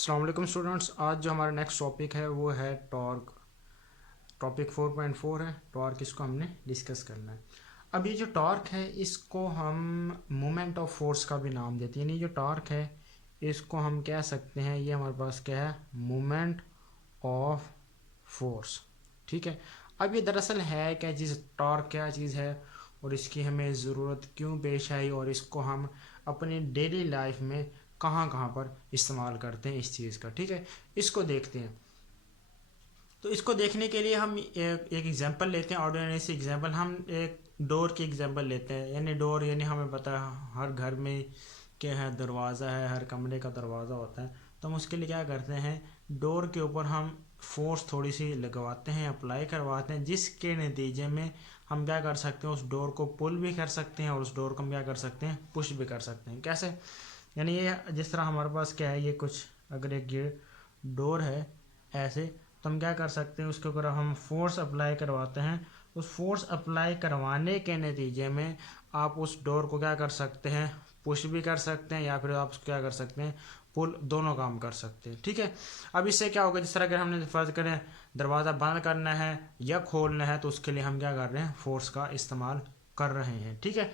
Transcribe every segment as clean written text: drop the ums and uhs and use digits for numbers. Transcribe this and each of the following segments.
अस्सलाम वालेकुम स्टूडेंट्स। आज जो हमारा नेक्स्ट टॉपिक है वो है टॉर्क। टॉपिक 4.4 है टॉर्क, इसको हमने डिस्कस करना है। अब ये जो टॉर्क है इसको हम मोमेंट ऑफ फोर्स का भी नाम देते हैं, यानी जो टॉर्क है इसको हम कह सकते हैं ये हमारे पास क्या है, मोमेंट ऑफ फोर्स। ठीक है। अब ये दरअसल है क्या चीज़, टॉर्क क्या चीज़ है और इसकी हमें ज़रूरत क्यों पेश आई और इसको हम अपनी डेली लाइफ में कहाँ कहाँ पर इस्तेमाल करते हैं इस चीज़ का। ठीक है, इसको देखते हैं। तो इसको देखने के लिए हम एक एग्जांपल लेते हैं, ऑर्डिनरी सी एग्जांपल। हम एक डोर की एग्जांपल लेते हैं, यानी डोर यानी हमें पता है हर घर में क्या है, दरवाज़ा है, हर कमरे का दरवाज़ा होता है। तो हम उसके लिए क्या करते हैं, डोर के ऊपर हम फोर्स थोड़ी सी लगवाते हैं, अप्लाई करवाते हैं, जिसके नतीजे में हम क्या कर सकते हैं, उस डोर को पुल भी कर सकते हैं और उस डोर को हम क्या कर सकते हैं, पुश भी कर सकते हैं। कैसे, यानी ये जिस तरह हमारे पास क्या है, ये कुछ अगर एक ये डोर है ऐसे, तो हम क्या कर सकते हैं, उसके ऊपर हम फोर्स अप्लाई करवाते हैं। उस फोर्स अप्लाई करवाने के नतीजे में आप उस डोर को क्या कर सकते हैं, पुश भी कर सकते हैं या फिर आप उसको क्या कर सकते हैं, पुल, दोनों काम कर सकते हैं। ठीक है। अब इससे क्या होगा, जिस तरह अगर हमने फर्ज करें दरवाज़ा बंद करना है या खोलना है, तो उसके लिए हम क्या कर रहे हैं, फोर्स का इस्तेमाल कर रहे हैं। ठीक है।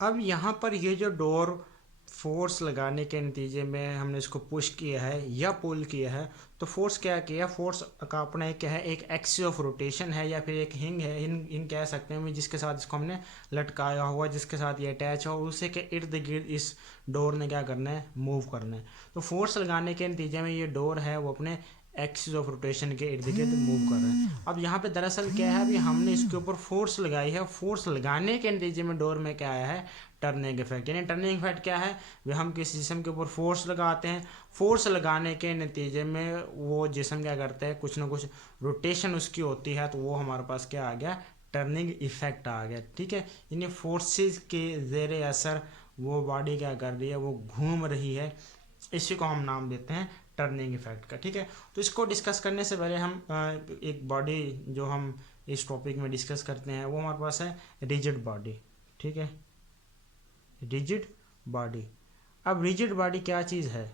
अब यहाँ पर ये जो डोर फोर्स लगाने के नतीजे में हमने इसको पुश किया है या पुल किया है, तो फोर्स क्या किया, फोर्स का अपना एक क्या है, एक एक्सिस ऑफ रोटेशन है या फिर एक हिंग है, हिंग कह सकते हैं, जिसके साथ इसको हमने लटकाया हुआ, जिसके साथ ये अटैच हो, उसे के इर्द गिर्द इस डोर ने क्या करना है, मूव करना है। तो फोर्स लगाने के नतीजे में ये डोर है वो अपने एक्सिस ऑफ रोटेशन के इर्द गिर्द मूव कर रहा है। अब यहाँ पे दरअसल क्या है, अभी हमने इसके ऊपर फोर्स लगाई है, फोर्स लगाने के नतीजे में डोर में क्या आया है, टर्निंग इफेक्ट। यानी टर्निंग इफेक्ट क्या है, वे हम किसी जिस्म के ऊपर फोर्स लगाते हैं, फोर्स लगाने के नतीजे में वो जिस्म क्या करता है, कुछ ना कुछ रोटेशन उसकी होती है, तो वो हमारे पास क्या आ गया, टर्निंग इफेक्ट आ गया। ठीक है। यानी फोर्सेस के जेर असर वो बॉडी क्या कर रही है, वो घूम रही है, इसी को हम नाम देते हैं टर्निंग इफेक्ट का। ठीक है। तो इसको डिस्कस करने से पहले हम एक बॉडी जो हम इस टॉपिक में डिस्कस करते हैं वो हमारे पास है रिजिड बॉडी। ठीक है, रिजिड बॉडी। अब रिजिड बॉडी क्या चीज़ है,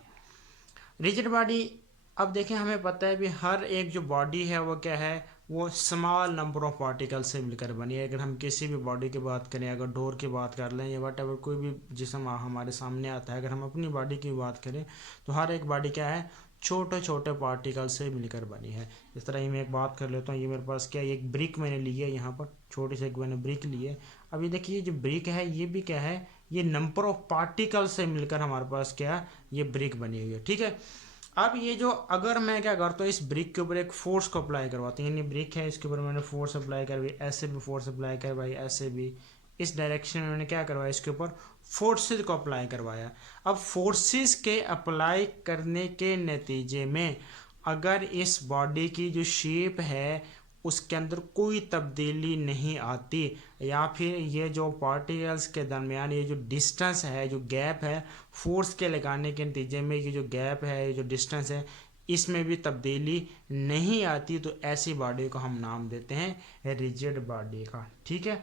रिजिड बॉडी, अब देखें हमें पता है भी हर एक जो बॉडी है वो क्या है, वो स्मॉल नंबर ऑफ पार्टिकल से मिलकर बनी है। अगर हम किसी भी बॉडी की बात करें, अगर डोर की बात कर लें या वट एवर कोई भी जिस्म हमारे सामने आता है, अगर हम अपनी बॉडी की बात करें तो हर एक बॉडी क्या है, छोटे छोटे पार्टिकल से मिलकर बनी है। इस तरह ही मैं एक बात कर लेता हूँ, ये मेरे पास क्या है, एक ब्रिक मैंने ली है, यहाँ पर छोटी सी एक मैंने ब्रिक ली है। अब ये देखिए ये जो ब्रिक है ये भी क्या है, ये नंबर ऑफ पार्टिकल से मिलकर हमारे पास क्या है, ये ब्रिक बनी हुई है। ठीक है। अब ये जो अगर मैं क्या करता हूँ, इस ब्रिक के ऊपर एक फोर्स को अप्लाई करवाती हूँ, यानी ब्रिक है इसके ऊपर मैंने फोर्स अप्लाई करवाई, ऐसे भी फोर्स अप्लाई करवाई, ऐसे भी इस डायरेक्शन में मैंने क्या करवाया, इसके ऊपर फोर्सेस को अप्लाई करवाया। अब फोर्सेस के अप्लाई करने के नतीजे में अगर इस बॉडी की जो शेप है उसके अंदर कोई तब्दीली नहीं आती, या फिर ये जो पार्टिकल्स के दरमियान ये जो डिस्टेंस है, जो गैप है, फोर्स के लगाने के नतीजे में ये जो गैप है, ये जो डिस्टेंस है, इसमें भी तब्दीली नहीं आती, तो ऐसी बॉडी को हम नाम देते हैं रिजिड बॉडी का। ठीक है।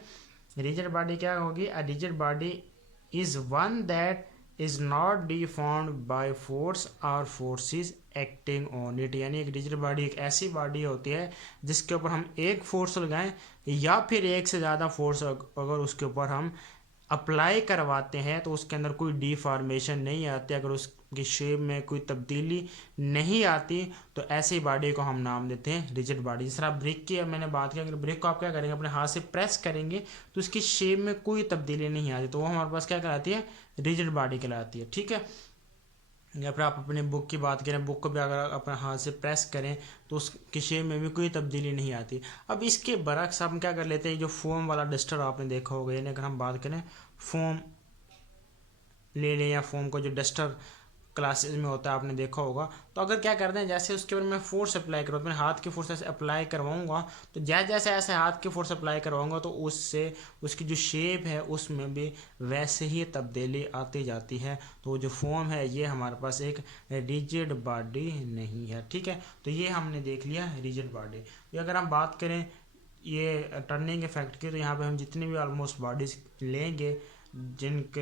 रिजिड बॉडी क्या होगी, a rigid body is one that is not deformed by force और फोर्सेस एक्टिंग ऑन इट। यानी एक रिजिड बॉडी एक ऐसी बॉडी होती है जिसके ऊपर हम एक फोर्स लगाएं या फिर एक से ज़्यादा फोर्स अगर उसके ऊपर हम अप्लाई करवाते हैं तो उसके अंदर कोई डिफॉर्मेशन नहीं आती, अगर उसकी शेप में कोई तब्दीली नहीं आती, तो ऐसी बॉडी को हम नाम देते हैं रिजिड बॉडी। जिस तरह ब्रिक की मैंने बात की, अगर ब्रिक को आप क्या करेंगे, अपने हाथ से प्रेस करेंगे तो उसकी शेप में कोई तब्दीली नहीं आती, तो वो हमारे पास क्या कहलाती है, रिजिड बॉडी कहलाती है। ठीक है। या फिर आप अपने बुक की बात करें, बुक को भी अगर अपने हाथ से प्रेस करें तो उसकी शेप में भी कोई तब्दीली नहीं आती। अब इसके बरक्स हम क्या कर लेते हैं, जो फोम वाला डस्टर आपने देखा होगा, यानी अगर हम बात करें फोम ले लें या फोम को जो डस्टर क्लासेस में होता है आपने देखा होगा, तो अगर क्या करते हैं, जैसे उसके ऊपर मैं फोर्स अप्लाई करूँ, अपने हाथ की फोर्स ऐसे अप्लाई करवाऊंगा, तो जैसे जैसे ऐसे हाथ की फोर्स अप्लाई करवाऊंगा तो उससे उसकी जो शेप है उसमें भी वैसे ही तब्दीली आती जाती है। तो जो फोम है ये हमारे पास एक रिजिड बॉडी नहीं है। ठीक है। तो ये हमने देख लिया रिजिड बॉडी। अगर हम बात करें ये टर्निंग इफेक्ट की, तो यहाँ पे हम जितनी भी ऑलमोस्ट बॉडीज लेंगे, जिनके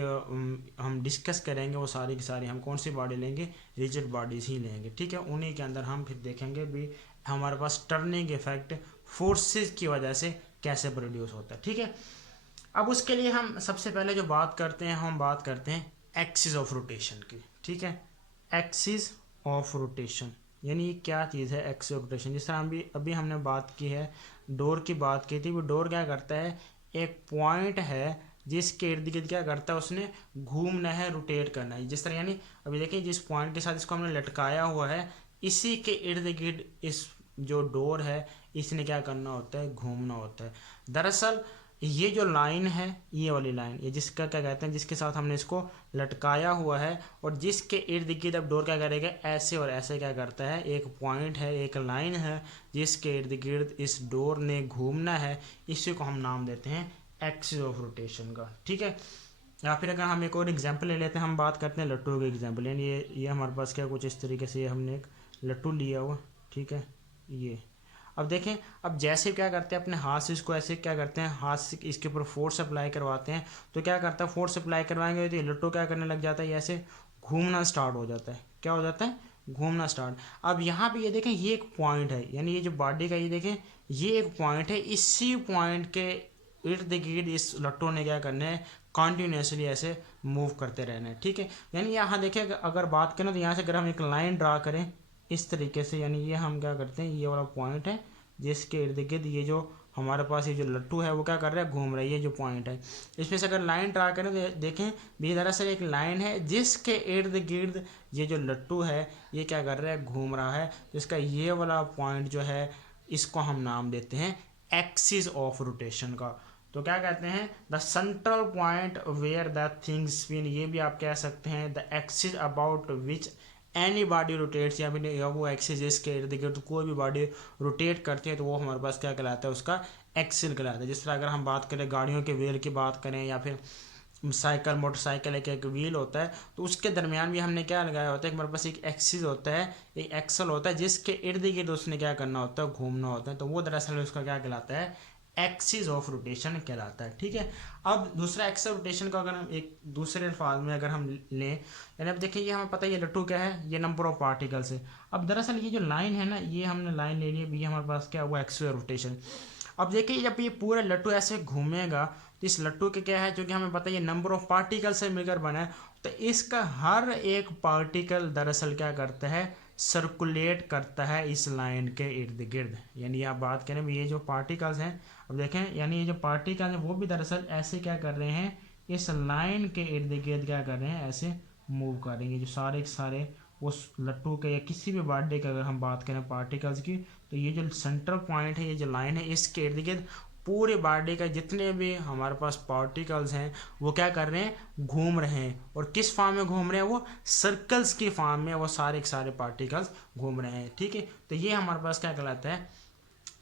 हम डिस्कस करेंगे वो सारी की सारी हम कौन सी बॉडी लेंगे, रिजिड बॉडीज ही लेंगे, ठीक है। उन्हीं के अंदर हम फिर देखेंगे भी हमारे पास टर्निंग इफेक्ट फोर्सेस की वजह से कैसे प्रोड्यूस होता है, ठीक है। अब उसके लिए हम सबसे पहले जो बात करते हैं, हम बात करते हैं एक्सिस ऑफ रोटेशन की, ठीक है। एक्सिस ऑफ रोटेशन यानी क्या चीज़ है एक्सिस ऑफ रोटेशन। जिस तरह अभी हमने बात की है, डोर की बात की थी, वो डोर क्या करता है, एक पॉइंट है जिसके इर्द गिर्द क्या करता है, उसने घूमना है, रोटेट करना है। जिस तरह यानी अभी देखिए जिस पॉइंट के साथ इसको हमने लटकाया हुआ है, इसी के इर्द गिर्द इस जो डोर है इसने क्या करना होता है, घूमना होता है। दरअसल ये जो लाइन है, ये वाली लाइन, ये जिसका क्या कहते हैं, जिसके साथ हमने इसको लटकाया हुआ है और जिसके इर्द गिर्द अब डोर क्या करेगा, ऐसे और ऐसे क्या करता है, एक पॉइंट है, एक लाइन है जिसके इर्द गिर्द इस डोर ने घूमना है, इसी को हम नाम देते हैं एक्सिस ऑफ रोटेशन का, ठीक है। या फिर अगर हम एक और एग्जांपल ले लेते हैं, हम बात करते हैं लट्टू के एग्जांपल, यानी ये हमारे पास क्या कुछ इस तरीके से, ये हमने एक लट्टू लिया हुआ, ठीक है। ये अब देखें, अब जैसे क्या करते हैं, अपने हाथ से इसको ऐसे क्या करते हैं, हाथ से इसके ऊपर फोर्स अप्लाई करवाते हैं, तो क्या करता है, फोर्स अप्लाई करवाएंगे तो ये लट्टू क्या करने लग जाता है, ये ऐसे घूमना स्टार्ट हो जाता है। क्या हो जाता है, घूमना स्टार्ट। अब यहाँ पे ये देखें, ये एक पॉइंट है, यानी ये जो बॉडी का ये देखें, ये एक पॉइंट है, इसी पॉइंट के इर्द गिर्द इस लट्टू ने क्या करना है, कॉन्टिन्यूसली ऐसे मूव करते रहना है, ठीक है। यानी यहाँ देखें, अगर बात करें तो यहाँ से अगर हम एक लाइन ड्रा करें इस तरीके से, यानी ये हम क्या करते हैं, ये वाला पॉइंट है जिसके इर्द गिर्द ये जो हमारे पास ये जो लट्टू है वो क्या कर रहा है, घूम रहा है, ये जो पॉइंट है। इसमें से अगर लाइन ड्रा करें तो देखें भी दरअसल एक लाइन है जिसके इर्द गिर्द ये जो लट्टू है ये क्या कर रहा है, घूम रहा है। जिसका ये वाला पॉइंट जो है, इसको हम नाम देते हैं एक्सिस ऑफ रोटेशन का। तो क्या कहते हैं, the central point where the things spin, ये भी आप कह सकते हैं the axis about which any body rotates, या फिर वो एक्सिस जिसके इर्द गिर्द कोई भी बॉडी रोटेट करती है तो वो हमारे पास क्या कहलाता है, उसका एक्सिल कहलाता है। जिस तरह अगर हम बात करें गाड़ियों के व्हील की बात करें, या फिर साइकिल मोटरसाइकिल एक व्हील होता है, तो उसके दरमियान भी हमने क्या लगाया होता है, हमारे पास एक एक्सिस होता है, एक एक्सल होता है जिसके इर्द गिर्द उसने क्या करना होता है, घूमना होता है। तो वो दरअसल उसका क्या कहलाता है, एक्सिस ऑफ रोटेशन कहलाता है, ठीक है। अब दूसरा एक्सिस ऑफ रोटेशन का अगर हम एक दूसरे अल्फाज में अगर हम लें, यानी अब देखिए ये हमें पता है ये लट्टू क्या है, ये नंबर ऑफ पार्टिकल्स है। अब दरअसल ये जो लाइन है ना, ये हमने लाइन ले ली है, ये हमारे पास क्या हुआ, एक्सिस ऑफ रोटेशन। अब देखिए जब ये पूरा लट्टू ऐसे घूमेगा तो इस लट्टू के क्या है, जो कि हमें पता है ये नंबर ऑफ पार्टिकल से मिलकर बना है, तो इसका हर एक पार्टिकल दरअसल क्या करता है, सर्कुलेट करता है इस लाइन के इर्द गिर्द। यानी आप बात करें ये जो पार्टिकल्स हैं, अब देखें यानी ये जो पार्टिकल हैं वो भी दरअसल ऐसे क्या कर रहे हैं, इस लाइन के इर्द गिर्द क्या कर रहे हैं, ऐसे मूव कर रहे हैं। जो सारे के सारे उस लट्टू के या किसी भी बॉडी की अगर हम बात करें पार्टिकल्स की, तो ये जो सेंट्रल पॉइंट है, ये जो लाइन है, इसके इर्द गिर्द पूरे बॉडी का जितने भी हमारे पास पार्टिकल्स हैं वो क्या कर रहे हैं, घूम रहे हैं। और किस फॉर्म में घूम रहे हैं, वो सर्कल्स की फॉर्म में वो सारे के सारे पार्टिकल्स घूम रहे हैं, ठीक है। तो ये हमारे पास क्या कहलाता है,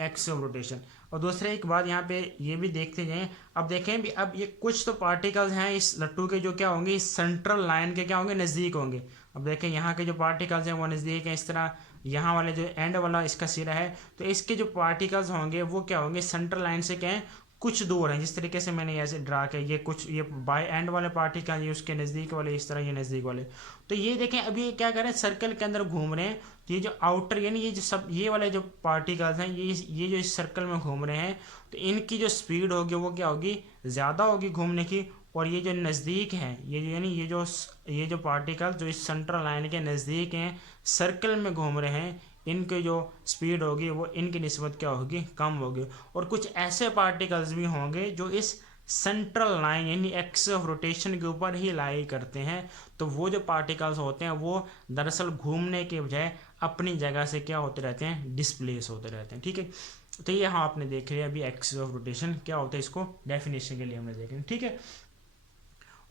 एक्सिस ऑफ रोटेशन। और दूसरे एक बात यहाँ पे ये भी देखते जाएं, अब देखें भी अब ये कुछ तो पार्टिकल्स हैं इस लट्टू के जो क्या होंगे, इस सेंट्रल लाइन के क्या होंगे, नज़दीक होंगे। अब देखें यहाँ के जो पार्टिकल्स हैं वो नज़दीक हैं, इस तरह यहाँ वाले जो एंड वाला इसका सिरा है, तो इसके जो पार्टिकल्स होंगे वो क्या होंगे, सेंट्रल लाइन से क्या है, कुछ दूर हैं। जिस तरीके से मैंने ऐसे ड्रा किया, ये कुछ ये बाय एंड वाले पार्टिकल, ये उसके नज़दीक वाले, इस तरह ये नज़दीक वाले। तो ये देखें अभी ये क्या कर रहे हैं, सर्कल के अंदर घूम रहे हैं। तो ये जो आउटर यानी ये जो सब ये वाले जो पार्टिकल्स हैं, ये जो इस सर्कल में घूम रहे हैं, तो इनकी जो स्पीड होगी वो क्या होगी, ज़्यादा होगी घूमने की। और ये जो नज़दीक हैं, ये यानी ये जो पार्टिकल जो इस सेंट्रल लाइन के नज़दीक हैं, सर्कल में घूम रहे हैं, इनकी जो स्पीड होगी वो इनकी निस्बत क्या होगी, कम होगी। और कुछ ऐसे पार्टिकल्स भी होंगे जो इस सेंट्रल लाइन यानी एक्सिस ऑफ रोटेशन के ऊपर ही लाई करते हैं, तो वो जो पार्टिकल्स होते हैं वो दरअसल घूमने के बजाय अपनी जगह से क्या होते रहते हैं, डिस्प्लेस होते रहते हैं, ठीक है। तो ये हाँ आपने देख लिया अभी एक्सिस ऑफ रोटेशन क्या होता है, इसको डेफिनेशन के लिए हमने देखें, ठीक है।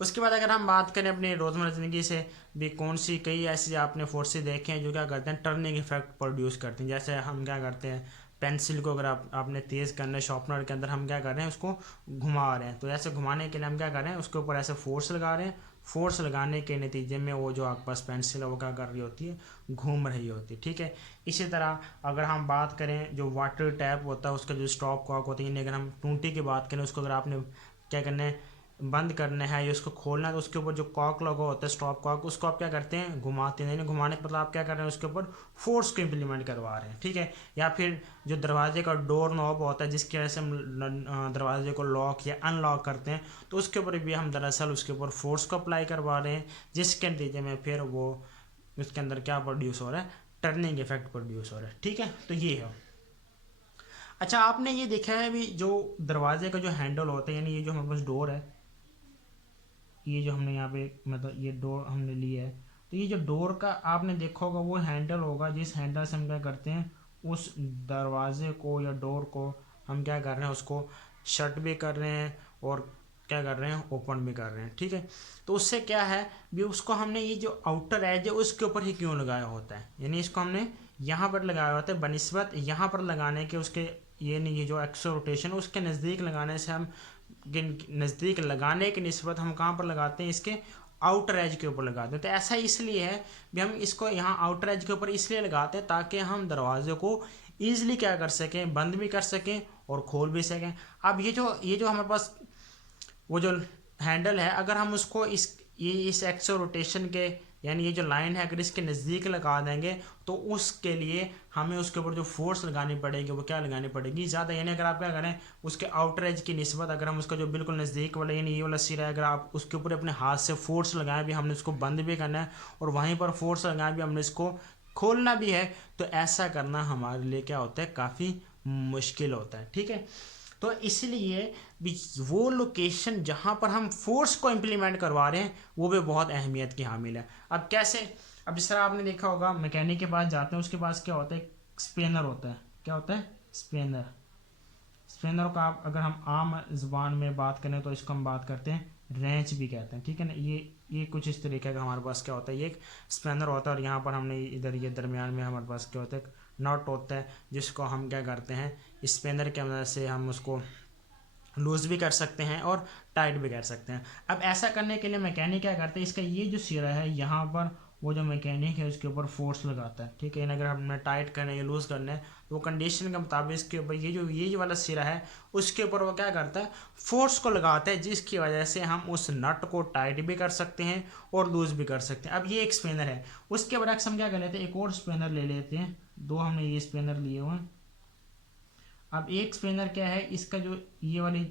उसके बाद अगर हम बात करें अपनी रोज़मर्रा ज़िंदगी से भी कौन सी कई ऐसी आपने फोर्सेस देखे हैं जो क्या करते हैं, टर्निंग इफेक्ट प्रोड्यूस करते हैं। जैसे हम क्या करते हैं, पेंसिल को अगर आपने तेज़ करना है, शॉर्पनर के अंदर हम क्या कर रहे हैं, उसको घुमा रहे हैं। तो ऐसे घुमाने के लिए हम क्या कर रहे हैं, उसके ऊपर ऐसे फोर्स लगा रहे हैं। फोर्स लगाने के नतीजे में वो जो आपके पास पेंसिल है वो क्या कर रही होती है, घूम रही होती है, ठीक है। इसी तरह अगर हम बात करें जो वाटर टैप होता है उसका जो स्टॉप कॉक होती है, यानी अगर हम टूटी की बात करें उसको अगर आपने क्या करना है, बंद करना है या उसको खोलना है तो उसके ऊपर जो कॉक लगा होता है स्टॉप कॉक, उसको आप क्या करते हैं, घुमाते हैं। घुमाने के मतलब आप क्या कर रहे हैं, उसके ऊपर फोर्स को इम्प्लीमेंट करवा रहे हैं, ठीक है। या फिर जो दरवाजे का डोर नॉब होता है जिसकी वजह से हम दरवाजे को लॉक या अनलॉक करते हैं, तो उसके ऊपर भी हम दरअसल उसके ऊपर फोर्स को अप्लाई करवा रहे हैं, जिसके नतीजे में फिर वो उसके अंदर क्या प्रोड्यूस हो रहा है, टर्निंग इफेक्ट प्रोड्यूस हो रहा है, ठीक है। तो ये है। अच्छा, आपने ये देखा है भी जो दरवाजे का जो हैंडल होता है, यानी ये जो हमारे पास डोर है, ये जो हमने यहाँ पे मतलब ये डोर हमने लिया है, तो ये जो डोर का आपने देखा होगा वो हैंडल होगा, जिस हैंडल से हम क्या करते हैं, उस दरवाजे को या डोर को हम क्या कर रहे हैं, उसको शट भी कर रहे हैं और क्या कर रहे हैं, ओपन भी कर रहे हैं, ठीक है। तो उससे क्या है भी, उसको हमने ये जो आउटर एज है उसके ऊपर ही क्यों लगाया होता है, यानी इसको हमने यहाँ पर लगाया होता है बनिस्बत यहाँ पर लगाने के, उसके ये नहीं, ये जो एक्सो रोटेशन उसके नज़दीक लगाने से हम नज़दीक लगाने की निस्बत हम कहाँ पर लगाते हैं, इसके आउटर एज के ऊपर लगाते हैं। तो ऐसा इसलिए है भी हम इसको यहाँ आउटर एज के ऊपर इसलिए लगाते हैं ताकि हम दरवाजे को ईजिली क्या कर सकें, बंद भी कर सकें और खोल भी सकें। अब ये जो हमारे पास वो जो हैंडल है, अगर हम उसको इस एक्सो रोटेशन के यानी ये जो लाइन है अगर इसके नज़दीक लगा देंगे तो उसके लिए हमें उसके ऊपर जो फोर्स लगानी पड़ेगी वो क्या लगानी पड़ेगी, ज़्यादा। यानी अगर आप क्या करें, उसके आउटर एज की निस्बत अगर हम उसका जो बिल्कुल नज़दीक वाला यानी ये वाला सिरा है, अगर आप उसके ऊपर अपने हाथ से फोर्स लगाएं भी, हमने इसको बंद भी करना है और वहीं पर फोर्स लगाएं भी, हमने इसको खोलना भी है, तो ऐसा करना हमारे लिए क्या होता है, काफ़ी मुश्किल होता है, ठीक है। तो इसलिए भी वो लोकेशन जहाँ पर हम फोर्स को इम्प्लीमेंट करवा रहे हैं वो भी बहुत अहमियत की हामिल है। अब कैसे, अब जिस तरह आपने देखा होगा मैकेनिक के पास जाते हैं, उसके पास क्या होता है, स्पेनर होता है। क्या होता है, स्पेनर। स्पेनर का आप अगर हम आम जुबान में बात करें तो इसको हम बात करते हैं रेंच भी कहते हैं, ठीक है ना। ये कुछ इस तरीके का हमारे पास क्या होता है, ये एक स्पेनर होता है और यहाँ पर हमने इधर ये दरमियान में हमारे पास क्या होता है, नट होता है, जिसको हम क्या करते हैं, स्पेनर की मदद से हम उसको लूज़ भी कर सकते हैं और टाइट भी कर सकते हैं। अब ऐसा करने के लिए मैकेनिक क्या करते हैं, इसका ये जो सिरा है यहाँ पर वो जो मैकेनिक है उसके ऊपर फोर्स लगाता है, ठीक है। अगर हमने टाइट करना है या लूज़ करना है तो वो कंडीशन के मुताबिक इसके ऊपर ये वाला सिरा है उसके ऊपर वो क्या करता है, फोर्स को लगाता है, जिसकी वजह से हम उस नट को टाइट भी कर सकते हैं और लूज़ भी कर सकते हैं। अब ये एक स्पेनर है, उसके बरक्स हम क्या कर लेते हैं, एक और स्पेनर ले लेते हैं। दो हमने ये स्पेनर लिए हुए हैं। अब एक स्पेनर क्या है, इसका जो ये वाली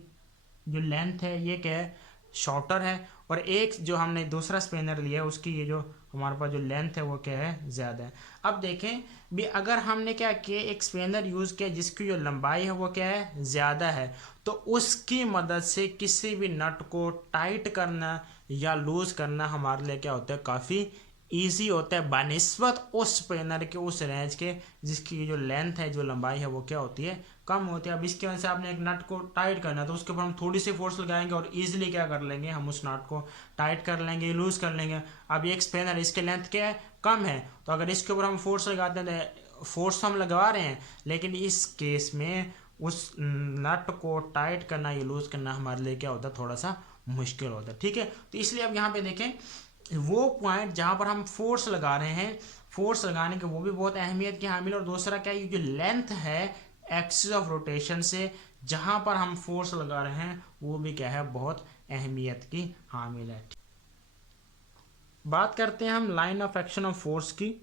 जो लेंथ है ये क्या है, शॉर्टर है, और एक जो हमने दूसरा स्पेनर लिया है उसकी ये जो हमारे पास जो लेंथ है वो क्या है, ज़्यादा है। अब देखें भी अगर हमने क्या किया, एक स्पेनर यूज़ किया जिसकी जो लंबाई है वो क्या है, ज़्यादा है, तो उसकी मदद से किसी भी नट को टाइट करना या लूज़ करना हमारे लिए क्या होता है, काफ़ी ईजी होता है बनिस्बत उस स्पेनर के उस रेंज के जिसकी जो लेंथ है, जो लंबाई है वो क्या होती है, कम होती है। अब इसकी वजह से आपने एक नट को टाइट करना है तो उसके ऊपर हम थोड़ी सी फोर्स लगाएंगे और इजीली क्या कर लेंगे, हम उस नट को टाइट कर लेंगे, लूज कर लेंगे। अब एक स्पेनर इसके लेंथ क्या है, कम है, तो अगर इसके ऊपर हम फोर्स लगाते हैं तो फोर्स हम लगवा रहे हैं, लेकिन इस केस में उस नट को टाइट करना या लूज करना हमारे लिए क्या होता है, थोड़ा सा मुश्किल होता है, ठीक है। तो इसलिए अब यहाँ पे देखें वो पॉइंट जहाँ पर हम फोर्स लगा रहे हैं, फोर्स लगाने के वो भी बहुत अहमियत की हामिल, और दूसरा क्या, ये जो लेंथ है एक्सिस ऑफ रोटेशन से जहाँ पर हम फोर्स लगा रहे हैं वो भी क्या है, बहुत अहमियत की हामिल है। बात करते हैं हम line of action of force की।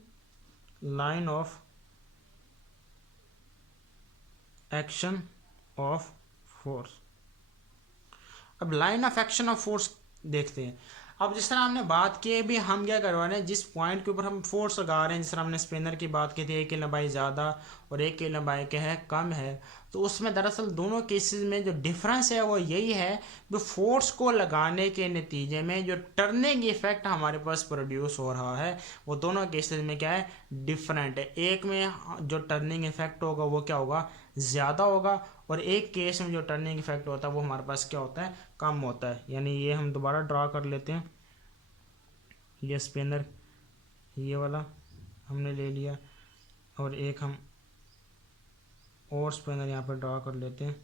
Line of action of force. अब line of action of force देखते हैं। अब जिस तरह हमने बात की है भी, हम क्या करवा रहे हैं, जिस पॉइंट के ऊपर हम फोर्स लगा रहे हैं, जिस तरह हमने स्पिनर की बात की थी, एक की लंबाई ज़्यादा और एक की लंबाई क्या है, कम है, तो उसमें दरअसल दोनों केसेस में जो डिफरेंस है वो यही है कि फोर्स को लगाने के नतीजे में जो टर्निंग इफेक्ट हमारे पास प्रोड्यूस हो रहा है वो दोनों केसेस में क्या है, डिफरेंट है। एक में जो टर्निंग इफेक्ट होगा वो क्या होगा, ज़्यादा होगा, और एक केस में जो टर्निंग इफेक्ट होता है वो हमारे पास क्या होता है, कम होता है। यानी ये हम दोबारा ड्रा कर लेते हैं, ये स्पिनर ये वाला हमने ले लिया और एक हम और स्पिनर यहाँ पर ड्रा कर लेते हैं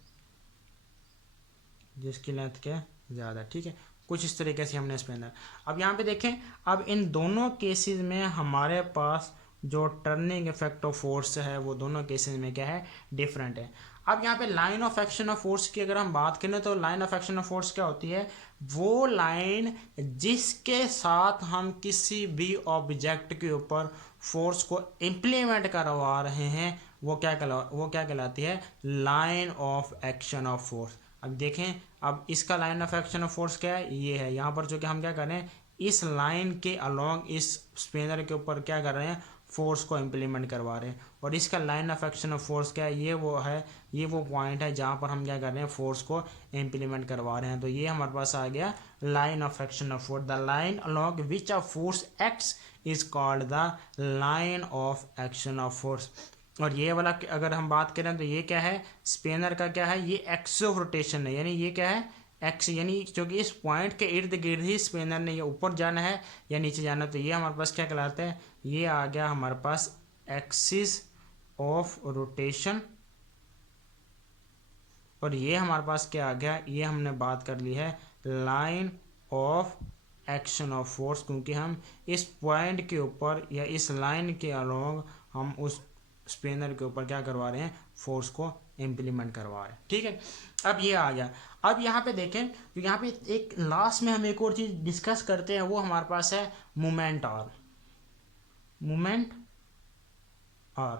जिसकी लेंथ क्या है, ज़्यादा, ठीक है। कुछ इस तरीके से हमने स्पिनर। अब यहाँ पे देखें, अब इन दोनों केसेस में हमारे पास जो टर्निंग इफेक्ट ऑफ फोर्स है वो दोनों केसेस में क्या है, डिफरेंट है। अब यहाँ पे line of action of force की अगर हम बात करें तो line of action of force क्या होती है, वो लाइन जिसके साथ हम किसी भी ऑब्जेक्ट के ऊपर फोर्स को इम्प्लीमेंट करवा रहे हैं वो क्या कहलाती है, line of action of force. अब देखें, अब इसका line of action of force क्या है, ये है। यहाँ पर जो कि हम क्या कर रहे हैं, इस लाइन के अलोंग इस स्पिनर के ऊपर क्या कर रहे हैं, फोर्स को इम्प्लीमेंट करवा रहे हैं। और इसका line of action of force क्या है, ये वो पॉइंट है जहाँ पर हम क्या कर रहे हैं, फोर्स को इम्प्लीमेंट करवा रहे हैं। तो ये हमारे पास आ गया line of action of force. The line along which a force acts is called the line of action of force. और ये वाला अगर हम बात करें तो ये क्या है, स्पिनर का क्या है, ये एक्सिस ऑफ रोटेशन है, यानी ये क्या है, एक्स, यानी क्योंकि इस पॉइंट के इर्द गिर्द ही स्पिनर ने ये ऊपर जाना है या नीचे जाना है। तो ये हमारे पास क्या कहलाता है, ये आ गया हमारे पास एक्सिस ऑफ रोटेशन। और ये हमारे पास क्या आ गया, ये हमने बात कर ली है line of action of force, क्योंकि हम इस पॉइंट के ऊपर या इस लाइन के अलोंग हम उस स्पिनर के ऊपर क्या करवा रहे हैं, फोर्स को इम्प्लीमेंट करवा रहे हैं। ठीक है, अब ये आ गया। अब यहाँ पे देखें तो यहाँ पे एक लास्ट में हम एक और चीज डिस्कस करते हैं, वो हमारे पास है मोमेंट आर्म। मोमेंट आर्म,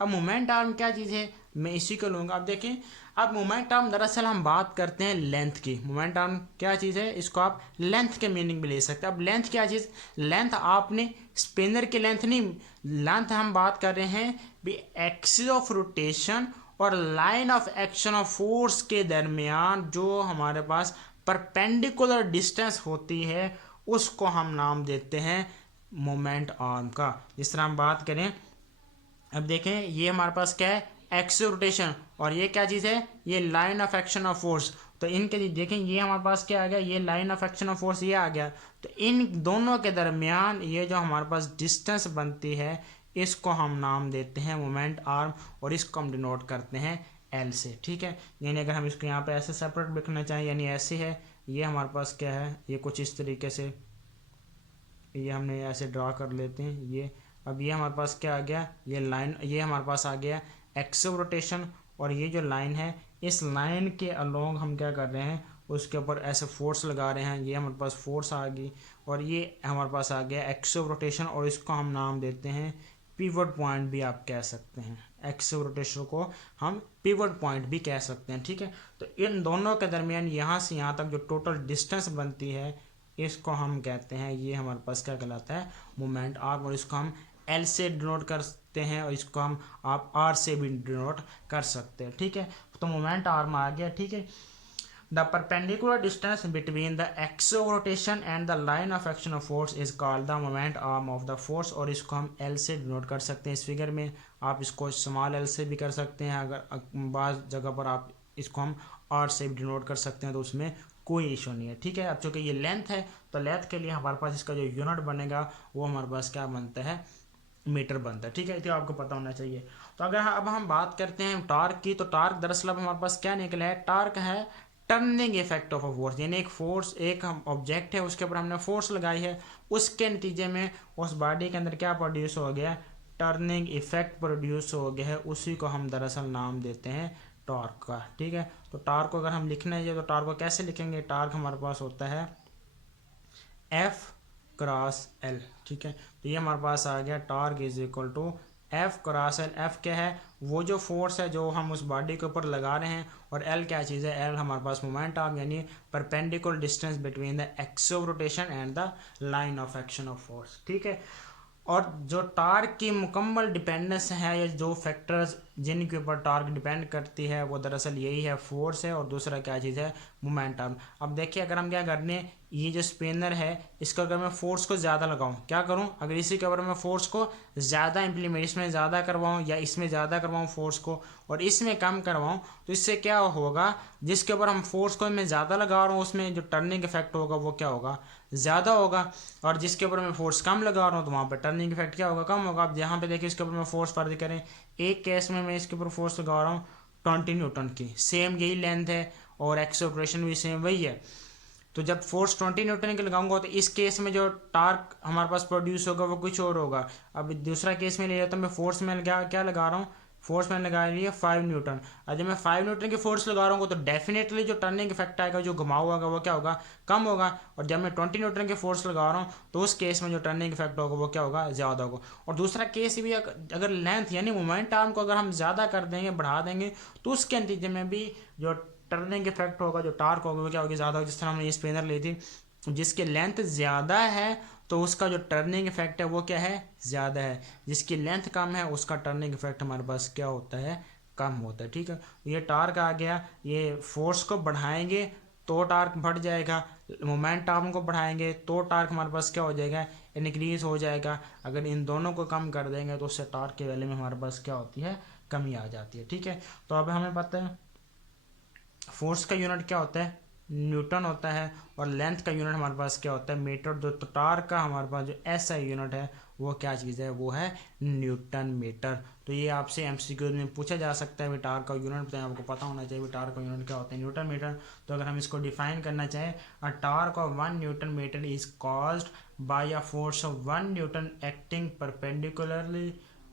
अब मोमेंट आर्म क्या चीज़ है, मैं इसी को लूँगा। अब देखें, अब मोमेंट आर्म दरअसल हम बात करते हैं लेंथ की। मोमेंट आर्म क्या चीज़ है, इसको आप लेंथ के मीनिंग में ले सकते हैं। अब लेंथ क्या चीज़, लेंथ आपने स्पिनर की लेंथ नहीं, लेंथ हम बात कर रहे हैं भी एक्सिस ऑफ रोटेशन और line of action of force के दरमियान जो हमारे पास परपेंडिकुलर डिस्टेंस होती है उसको हम नाम देते हैं मोमेंट आर्म का। जिस तरह हम बात करें, अब देखें ये हमारे पास क्या है, एक्सिस रोटेशन, और ये क्या चीज़ है, ये line of action of force. तो इनके लिए देखें, ये हमारे पास क्या आ गया, ये line of action of force ये आ गया। तो इन दोनों के दरमियान ये जो हमारे पास डिस्टेंस बनती है इसको हम नाम देते हैं मोमेंट आर्म, और इसको हम डिनोट करते हैं एल से। ठीक है, यानी अगर हम इसको यहाँ पे ऐसे सेपरेट लिखना चाहें, यानी ऐसे है, ये हमारे पास क्या है, ये कुछ इस तरीके से ये हमने ऐसे ड्रा कर लेते हैं ये। अब ये हमारे पास क्या आ गया, ये लाइन, ये हमारे पास आ गया एक्सिस ऑफ रोटेशन, और ये जो लाइन है इस लाइन के अलोंग हम क्या कर रहे हैं, उसके ऊपर ऐसे फोर्स लगा रहे हैं। ये हमारे पास फोर्स आ गई, और ये हमारे पास आ गया एक्सिस ऑफ रोटेशन, और इसको हम नाम देते हैं पिवट पॉइंट भी आप कह सकते हैं। एक्सिस ऑफ रोटेशन को हम पिवट पॉइंट भी कह सकते हैं। ठीक है, तो इन दोनों के दरमियान यहाँ से यहाँ तक जो टोटल डिस्टेंस बनती है इसको हम कहते हैं, ये हमारे पास क्या कहलाता है, मोमेंट आर्म, और इसको हम एल से डिनोट करते हैं, और इसको हम आप आर से भी डिनोट कर सकते हैं। ठीक है, तो मोमेंट आर्म आ गया। ठीक है, the perpendicular distance between the axis of rotation and the line of action of force is called the moment arm of the force, और इसको हम एल से डिनोट कर सकते हैं। इस फिगर में आप इसको स्मॉल एल से भी कर सकते हैं, अगर बाज़ जगह पर आप इसको हम आर से भी डिनोट कर सकते हैं, तो उसमें कोई इशू नहीं है। ठीक है, अब चूँकि ये लेंथ है तो लेंथ के लिए हमारे पास इसका जो यूनिट बनेगा वो हमारे पास क्या बनता है, मीटर बनता है। ठीक है, तो आपको पता होना चाहिए। तो अगर अब हम बात करते हैं टार्क की, तो टार्क दरअसल अब हमारे पास क्या निकला है, टार्क है turning effect of a force, यानी एक फोर्स, एक ऑब्जेक्ट है उसके ऊपर हमने फोर्स लगाई है, उसके नतीजे में उस बॉडी के अंदर क्या प्रोड्यूस हो गया, टर्निंग इफेक्ट प्रोड्यूस हो गया है, उसी को हम दरअसल नाम देते हैं टॉर्क का। ठीक है, तो टॉर्क को अगर हम लिखना है तो टॉर्क को कैसे लिखेंगे, टॉर्क हमारे पास होता है एफ क्रॉस एल। ठीक है, तो ये हमारे पास आ गया torque is equal to F cross L. F क्या है, वो जो फोर्स है जो हम उस बॉडी के ऊपर लगा रहे हैं, और एल क्या चीज़ है, एल हमारे पास मोमेंट आर्म, यानी perpendicular distance between the axis of rotation and the line of action of force. ठीक है, और जो टार्क की मुकम्मल डिपेंडेंस है या जो फैक्टर्स जिनके ऊपर टार्क डिपेंड करती है वो दरअसल यही है, फोर्स है, और दूसरा क्या चीज़ है, मोमेंटम। अब देखिए, अगर हम क्या करने, ये जो स्पिनर है इसका अगर मैं फोर्स को ज़्यादा लगाऊं, क्या करूं, अगर इसी के ऊपर मैं फोर्स को ज़्यादा इम्प्लीमेंट, इसमें ज़्यादा करवाऊं या इसमें ज़्यादा करवाऊं फोर्स को, और इसमें कम करवाऊं, तो इससे क्या होगा, जिसके ऊपर हम फोर्स को मैं ज़्यादा लगा रहा हूँ उसमें जो टर्निंग इफेक्ट होगा वो क्या होगा, ज़्यादा होगा, और जिसके ऊपर मैं फोर्स कम लगा रहा हूँ तो वहाँ पर टर्निंग इफेक्ट क्या होगा, कम होगा। अब यहाँ पे देखिए, इसके ऊपर मैं फोर्स फर्ज करें, एक केस में मैं इसके ऊपर फोर्स लगा रहा हूँ 20 न्यूटन की, सेम यही लेंथ है और एक्सेलरेशन भी सेम वही है, तो जब फोर्स 20 न्यूटन की लगाऊंगा तो इस केस में जो टार्क हमारे पास प्रोड्यूस होगा वो कुछ और होगा। अब दूसरा केस में ले जाता हूँ, मैं फोर्स में क्या लगा रहा हूँ, फोर्स मैंने लगा रही है 5 न्यूटन। और जब मैं 5 न्यूटन की फोर्स लगा रहा हूँ तो डेफिनेटली जो टर्निंग इफेक्ट आएगा, जो घुमाव होगा वो क्या होगा, कम होगा। और जब मैं 20 न्यूटन की फोर्स लगा रहा हूँ तो उस केस में जो टर्निंग इफेक्ट होगा वो क्या होगा, ज़्यादा होगा। और दूसरा केस भी, अगर लेंथ यानी मोमेंट आर्म को अगर हम ज़्यादा कर देंगे, बढ़ा देंगे, तो उसके नतीजे में भी जो टर्निंग इफेक्ट होगा, जो टार्क होगा वो क्या होगी, ज़्यादा होगी। जिस तरह हमने ये स्पिनर ली थी, जिसकी लेंथ ज़्यादा है तो उसका जो टर्निंग इफेक्ट है वो क्या है, ज़्यादा है। जिसकी लेंथ कम है उसका टर्निंग इफेक्ट हमारे पास क्या होता है, कम होता है। ठीक है, ये टार्क आ गया। ये फोर्स को बढ़ाएंगे तो टार्क बढ़ जाएगा, मोमेंट आर्म को बढ़ाएंगे तो टार्क हमारे पास क्या हो जाएगा, इनक्रीज हो जाएगा। अगर इन दोनों को कम कर देंगे तो उससे टार्क की वैल्यू में हमारे पास क्या होती है, कमी आ जाती है। ठीक है, तो अब हमें पता है फोर्स का यूनिट क्या होता है, न्यूटन होता है। और लेंथ का यूनिट हमारे पास क्या होता है, मीटर। तो टार्क का हमारे पास जो एस आई यूनिट है वो क्या चीज़ है, वो है न्यूटन मीटर। तो ये आपसे एमसीक्यू में पूछा जा सकता है, टार्क का यूनिट बताएं, आपको पता होना चाहिए टार्क का यूनिट क्या होता है, न्यूटन मीटर। तो अगर हम इसको डिफाइन करना चाहें, a torque of 1 newton metre is caused by a force of 1 newton acting perpendicularly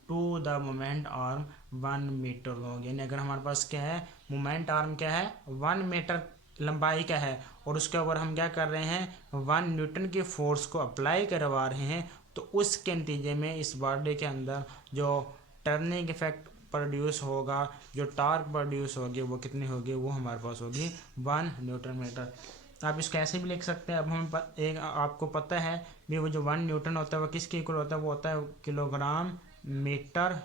to the moment arm 1 metre long. यानी अगर हमारे पास क्या है, मोमेंट आर्म क्या है, 1 मीटर लंबाई का है, और उसके ऊपर हम क्या कर रहे हैं, 1 न्यूटन की फोर्स को अप्लाई करवा रहे हैं, तो उसके नतीजे में इस बॉडी के अंदर जो टर्निंग इफेक्ट प्रोड्यूस होगा, जो टार्क प्रोड्यूस होगी, वो कितनी होगी, वो हमारे पास होगी 1 न्यूटन मीटर। आप इसको ऐसे भी लिख सकते हैं। अब हम एक आपको पता है भी, वो जो 1 न्यूटन होता है वो किसके इक्वल होता है, वो होता है किलोग्राम मीटर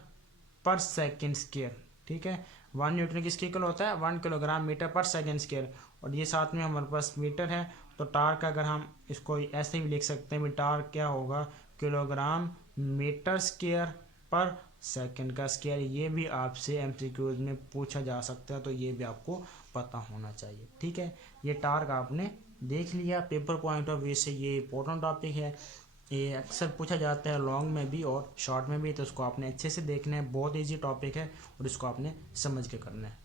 पर सेकेंड स्क्वायर। ठीक है, 1 न्यूटन किसके इक्वल होता है, 1 किलोग्राम मीटर पर सेकेंड स्क्वायर। और ये साथ में हमारे पास मीटर है, तो टार्क अगर हम इसको ऐसे भी लिख सकते हैं, टार्क क्या होगा, किलोग्राम मीटर स्क्वायर पर सेकंड का स्क्वायर। ये भी आपसे एमसीक्यूज में पूछा जा सकता है, तो ये भी आपको पता होना चाहिए। ठीक है, ये टार्क आपने देख लिया। पेपर पॉइंट ऑफ व्यू से ये इंपॉर्टेंट टॉपिक है, ये अक्सर पूछा जाता है लॉन्ग में भी और शॉर्ट में भी, तो उसको आपने अच्छे से देखना है। बहुत इजी टॉपिक है और इसको आपने समझ के करना है।